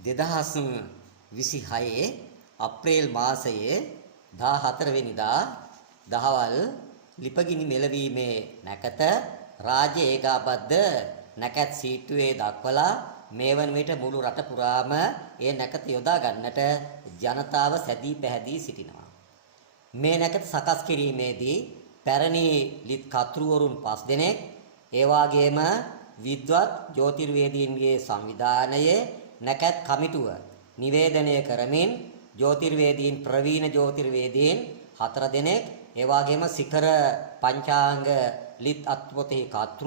2026 අප්‍රේල් මාසයේ 14 වෙනිදා දහවල් ලිපගිනි මෙලවීමේ නැකත රාජ්‍ය ඒකාබද්ධ නැකත් සීට්ටුවේ දක්වලා මේ වන විට මුළු රට පුරාම ඒ නැකත යොදා ගන්නට ජනතාව සැදී පැහැදී සිටිනවා. මේ නැකත සකස් කිරීමේදී පැරණි ලිත් කතෘවරුන් 5 දෙනෙක් ඒ වගේම විද්වත් ජ්‍යොතිර්වේදීන්ගේ සංවිධානයේ නැකත් කමිටුව නිවේදනය කරමින් ජ්‍යොතිර්වේදීන් ප්‍රවීණ ජ්‍යොතිර්වේදීන් 4 දෙනෙක් ඒ වගේම සිඛර පංචාංග ලිත් අත්පොතේ කතෘ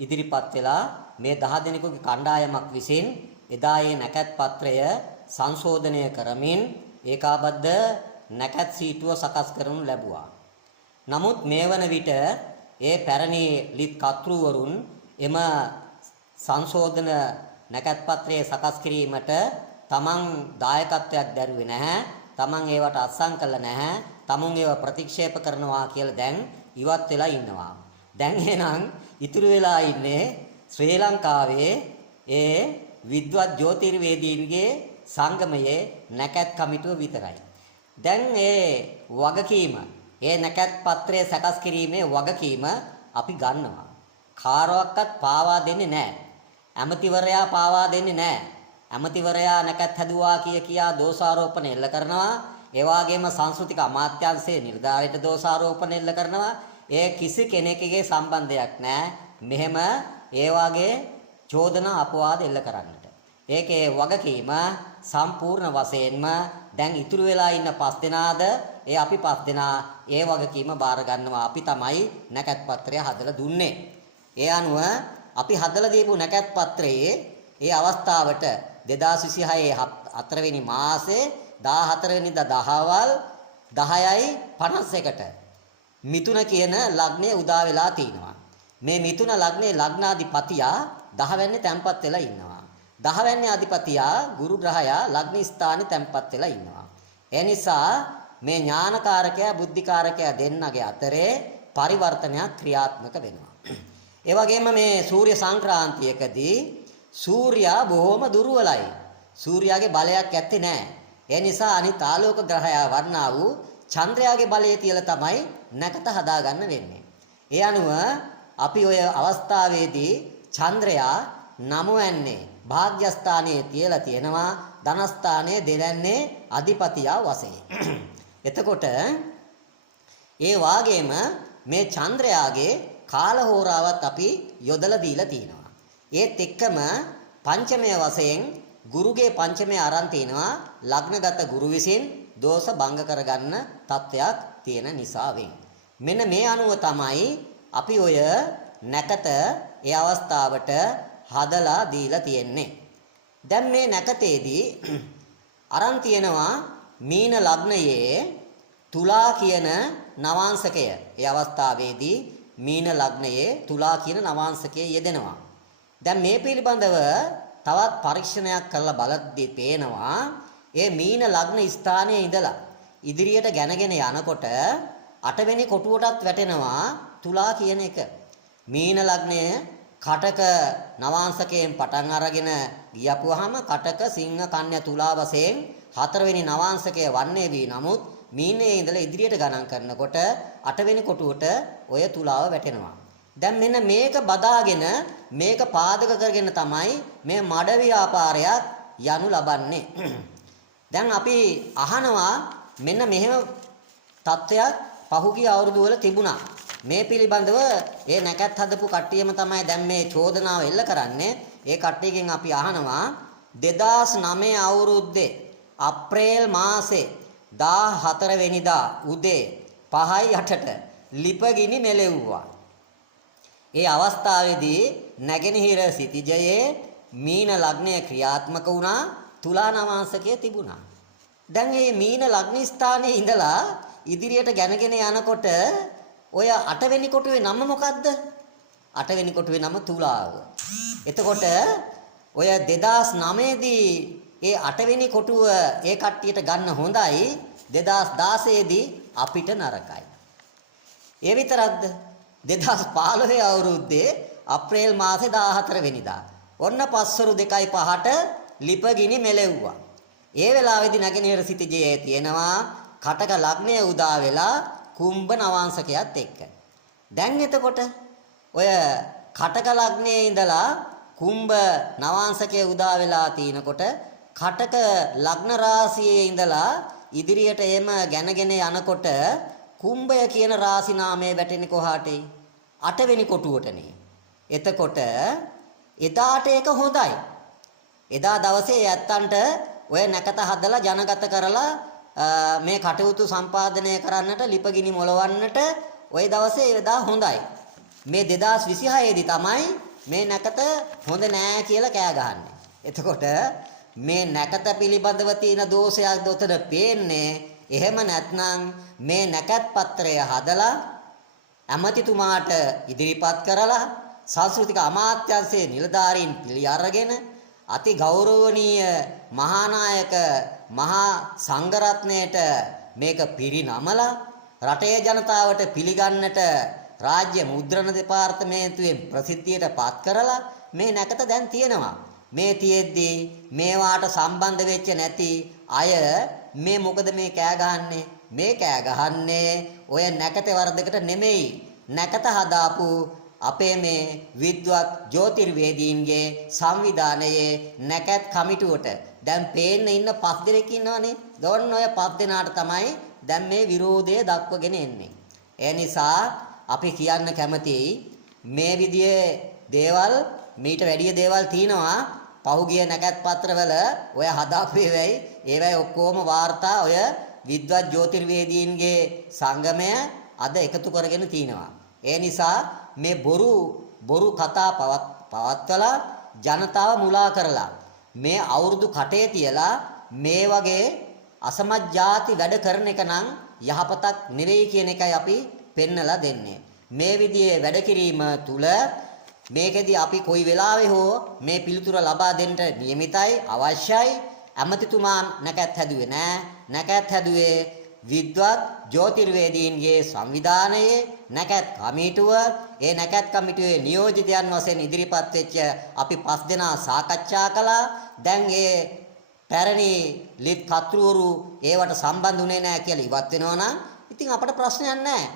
ඉදිරිපත් වෙලා මේ 10 දෙනෙකුගේ කණ්ඩායමක් විසින් එදා ඒ නැකත් පත්‍රය සංශෝධනය කරමින් ඒකාබද්ධ නැකත් සීටුව සකස් කරනු ලැබුවා. නමුත් මේ වන විට ඒ පැරණි ලිත් කතෘවරුන් එම සංශෝධන නැකත් පත්‍රයේ සකස් කිරීමට තමන් දායකත්වයක් දැරුවේ නැහැ. තමන් ඒවට අත්සන් කළා නැහැ. තමුන් ඒව ප්‍රතික්ෂේප කරනවා කියලා දැන් ඉවත් වෙලා ඉන්නවා. දැන් එහෙනම් ඉතුරු වෙලා ඉන්නේ ශ්‍රී ලංකාවේ ඒ විද්වත් ජ්‍යොතිර්වේදීන්ගේ සංගමයේ නැකත් කමිටුව විතරයි. දැන් ඒ වගකීම ඒ නැකත් පත්‍රයේ සකස් කිරීමේ වගකීම අපි ගන්නවා. කාරවක්වත් පාවා දෙන්නේ නැහැ. ඇමතිවරයා පාවා දෙන්නේ නැහැ. ඇමතිවරයා නැකත් හැදුවා කියා දෝෂාරෝපණ එල්ල කරනවා. ඒ වගේම සංස්කෘතික අමාත්‍යාංශයේ නිලධාරීට දෝෂාරෝපණ එල්ල කරනවා. ඒ කිසි කෙනෙකුගේ සම්බන්ධයක් නැහැ. මෙහෙම ඒ වගේ චෝදනා අපවාද එල්ල කරන්නට. ඒකේ වගකීම සම්පූර්ණ වශයෙන්ම දැන් ඉතුරු වෙලා ඉන්න 5 දෙනාද ඒ අපි 5 දෙනා ඒ වගකීම බාර ගන්නවා. අපි තමයි නැකත් පත්‍රය හදලා දුන්නේ. ඒ අනුව අපි හදලා දීපු නැකත් පත්‍රයේ ඒ අවස්ථාවට 2026 4 වෙනි මාසේ 14 වෙනිදා දහවල් 10:51ට මිථුන කියන ලග්නය උදා වෙලා තිනවා. මේ මිථුන ලග්නයේ ලග්නාධිපතියා 10 වෙනි තැන්පත් වෙලා ඉන්නවා. 10 වෙනි අධිපතියා ගුරු ග්‍රහයා ලග්න ස්ථානයේ තැන්පත් වෙලා ඉන්නවා. ඒ නිසා මේ ඥානකාරකයා බුද්ධිකාරකයා දෙන්නගේ අතරේ පරිවර්තනයක් ක්‍රියාත්මක වෙනවා. ඒ වගේම මේ සූර්ය සංක්‍රාන්තියකදී සූර්යා බොහොම දුර්වලයි. සූර්යාගේ බලයක් ඇත්තේ නැහැ. ඒ නිසා අනිත් ආලෝක ග්‍රහයා වර්ණා වූ චන්ද්‍රයාගේ බලය තියලා තමයි නැකත හදාගන්න වෙන්නේ. ඒ අනුව අපි ඔය අවස්ථාවේදී චන්ද්‍රයා නමවන්නේ භාග්‍යස්ථානයේ තියලා තියෙනවා ධනස්ථානයේ දෙවන්නේ අධිපතියා වශයෙන්. එතකොට ඒ වාගේම මේ චන්ද්‍රයාගේ කාල හෝරාවත් අපි යොදලා දීලා තිනවා. ඒත් එක්කම පංචමය වශයෙන් ගුරුගේ පංචමය අරන් තිනවා ලග්නගත ගුරු විසින් දෝෂ භංග කරගන්න තත්වයක් තියෙන නිසාවෙන්. මෙන්න මේ අනුව තමයි අපි ඔය නැකත ඒ අවස්ථාවට හදලා දීලා තියෙන්නේ. දැන් මේ නැකතේදී අරන් තියෙනවා මීන ලග්නයේ තුලා කියන නවාංශකය. ඒ අවස්ථාවේදී මීන ලග්නයේ තුලා කියන නවාංශකය යෙදෙනවා. දැන් මේ පිළිබඳව තවත් පරීක්ෂණයක් කරලා බලද්දී පේනවා ඒ මීන ලග්න ස්ථානයේ ඉඳලා ඉදිරියට ගැනගෙන යනකොට 8 වෙනි කොටුවටත් වැටෙනවා තුලා කියන එක. මීන ලග්නය කටක නවාංශකයෙන් පටන් අරගෙන ගියපුවාම කටක සිංහ කන්‍යා තුලා වශයෙන් 4 වෙනි නවාංශකය වන්නේ වී නමුත් මීනයේ ඉඳලා ඉදිරියට ගණන් කරනකොට 8 වෙනි කොටුවට ඔය තුලාව වැටෙනවා. දැන් මෙන්න මේක බදාගෙන මේක පාදක කරගෙන තමයි මේ මඩ ව්‍යාපාරයක් යනු ලබන්නේ. දැන් අපි අහනවා මෙන්න මෙහෙම තත්ත්වයක් පහුගිය අවුරුදු වල තිබුණා. මේ පිළිබඳව ඒ නැකත් හදපු කට්ටියම තමයි දැන් මේ චෝදනාව එල්ල කරන්නේ. ඒ කට්ටියගෙන් අපි අහනවා 2009 අවුරුද්දේ අප්‍රේල් මාසේ 14 වෙනිදා උදේ 5:08ට ලිපගිනි මෙලෙව්වා. ඒ අවස්ථාවේදී නැගෙනහිර සිටිජයේ මීන ලග්නය ක්‍රියාත්මක වුණා තුලා නවාංශකයේ තිබුණා. දැන් මේ මීන ලග්න ස්ථානයේ ඉඳලා ඉදිරියට ගැනගෙන යනකොට ඔය 8 වෙනි කොටුවේ නම මොකද්ද? 8 වෙනි කොටුවේ නම තුලාව. එතකොට ඔය 2009 දී ඒ 8 වෙනි කොටුව ඒ කට්ටියට ගන්න හොඳයි 2016 දී අපිට නරකයි. ඒ විතරක්ද 2015 අවුරුද්දේ අප්‍රේල් මාසේ 14 වෙනිදා ඔන්න පස්වරු 2:05ට ලිපගිනි මෙලෙව්වා. ඒ වෙලාවේදී නැගෙනහිර සිටිජයේ තියෙනවා කටක ලග්නය උදා වෙලා කුම්භ නවාංශකයත් එක්ක. දැන් එතකොට ඔය කටක ලග්නයේ ඉඳලා කුම්භ නවාංශකයේ උදා වෙලා තිනකොට කටක ලග්න රාශියේ ඉඳලා ඉදිරියට එම ගැනගෙන යනකොට කුම්භය කියන රාශි නාමය වැටෙන්නේ කොහාටේ? 8 වෙනි කොටුවටනේ. එතකොට එදාට ඒක හොඳයි. එදා දවසේ ඇත්තන්ට ඔය නැකත හදලා ජනගත කරලා මේ කටයුතු සම්පාදනය කරන්නට ලිපගිනි මොලවන්නට ওই දවසේ එදා හොඳයි. මේ 2026 දී තමයි මේ නැකත හොඳ නෑ කියලා කෑ ගහන්නේ. එතකොට මේ නැකත පිළිබඳව තියෙන දෝෂයක් දොතට පේන්නේ. එහෙම නැත්නම් මේ නැකත් පත්‍රය හදලා ඇමතිතුමාට ඉදිරිපත් කරලා සංස්කෘතික අමාත්‍යාංශයේ නිලධාරීන් පිළි අරගෙන අති ගෞරවනීය මහානායක මහා සංඝරත්නයට මේක පිරිනමලා රටේ ජනතාවට පිළිගන්නට රාජ්‍ය මුද්‍රණ දෙපාර්තමේන්තුවෙන් ප්‍රසිද්ධියට පත් කරලා මේ නැකත දැන් තියෙනවා. මේ තියෙද්දි මේවාට සම්බන්ධ වෙච්ච නැති අය මේ මොකද මේ කෑ ගහන්නේ? මේ කෑ ගහන්නේ ඔය නැකතේ වරදකට නෙමෙයි. නැකත හදාපු අපේ මේ විද්වත් ජ්‍යොතිර්වේදීන්ගේ සංවිධානයේ නැකත් කමිටුවට දැන් පේන්න ඉන්න 5 දෙනෙක් ඉන්නවනේ. දොන්න ඔය 5 දෙනාට තමයි දැන් මේ විරෝධය දක්වගෙන එන්නේ. ඒ නිසා අපි කියන්න කැමතියි මේ විදිහේ දේවල් මීට වැඩිය දේවල් තියෙනවා. පහුගිය නැකත් පත්‍රවල ඔය හදාපු ඒවයි ඔක්කොම වාර්තා ඔය විද්වත් ජ්‍යොතිර්වේදීන්ගේ සංගමය අද එකතු කරගෙන තිනවා. ඒ නිසා මේ බොරු කතා පවත්වලා ජනතාව මුලා කරලා මේ අවුරුදු කටේ තියලා මේ වගේ අසමත් ಜಾති වැඩ කරන එක නම් යහපතක් නෙවෙයි කියන එකයි අපි පෙන්නලා දෙන්නේ. මේ විදිහේ වැඩ කිරීම තුල මේකෙදි අපි කොයි වෙලාවෙ හෝ මේ පිළිතුර ලබා දෙන්න නියමිතයි අවශ්‍යයි. ඇමතිතුමා නැකත් හැදුවේ නෑ. නැකත් හැදුවේ විද්වත් ජ්‍යොතිර්වේදීන්ගේ සංවිධානයේ නැකත් කමිටුව. ඒ නැකත් කමිටුවේ නියෝජිතයන් වශයෙන් ඉදිරිපත් වෙච්ච අපි 5 දෙනා සාකච්ඡා කළා. දැන් ඒ පැරණි ලිත් කතුරුවරු ඒවට සම්බන්ධුනේ නැහැ කියලා ඉවත් වෙනවා නම් ඉතින් අපට ප්‍රශ්නයක් නැහැ.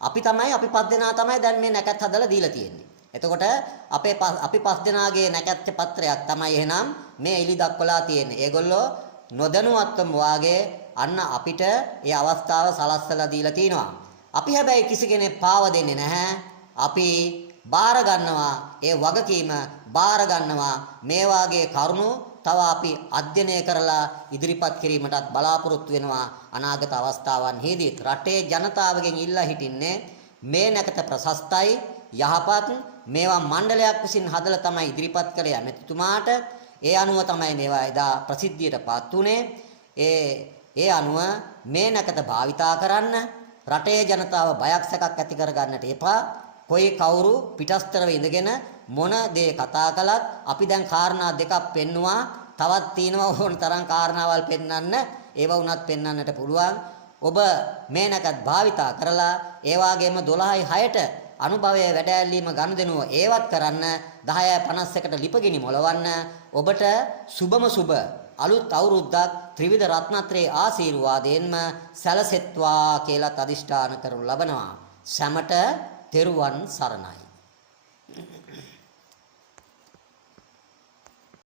අපි 5 දෙනා තමයි දැන් මේ නැකත් හදලා දීලා තියෙන්නේ. එතකොට අපි 5 දෙනාගේ නැකත් පත්‍රයක් තමයි එහෙනම් මේ එලි දක්වලා තියෙන්නේ. ඒගොල්ලෝ නොදැනුවත්වම වාගේ අන්න අපිට ඒ අවස්ථාව සලස්සලා දීලා තිනවා. අපි හැබැයි කිසි කෙනෙක් පාව දෙන්නේ නැහැ. අපි බාර ගන්නවා ඒ වගකීම බාර ගන්නවා. මේ වාගේ කරුණු තව අපි අධ්‍යයනය කරලා ඉදිරිපත් කිරීමටත් බලාපොරොත්තු වෙනවා. අනාගත අවස්ථාවන්හිදී රටේ ජනතාවගෙන් ඉල්ලා හිටින්නේ මේ නැකත ප්‍රශස්තයි යහපත් මේවා මණ්ඩලයක් විසින් හදලා තමයි ඉදිරිපත් කළේ ඇමතිතුමාට. ඒ අනුව තමයි මේවා එදා ප්‍රසිද්ධියටපත් උනේ. ඒ අනුව මේ නැකත භාවිතා කරන්න රටේ ජනතාව බයක් සැකක් ඇති කරගන්නට එපා. කොයි කවුරු පිටස්තරව ඉඳගෙන මොන දේ කතා කළත් අපි දැන් කාරණා දෙකක් පෙන්නවා. තවත් තියෙනවා ඕන තරම් කාරණාවල් පෙන්වන්න. ඒව වුණත් පෙන්වන්නට පුළුවන්. ඔබ මේ නැකත් භාවිතා කරලා ඒ වගේම 12යි 6ට අනුභවයේ වැඩ ඇල්ලීම ගනුදෙනුව ඒවත් කරන්න 10:51ට ලිපගිනි මොලවන්න. ඔබට සුබම සුබ අලුත් අවුරුද්දක් ත්‍රිවිධ රත්නත්‍රයේ ආශිර්වාදයෙන්ම සැලසෙත්වා කියලා අදිෂ්ඨාන කරනු ලබනවා. සැමට තෙරුවන් සරණයි.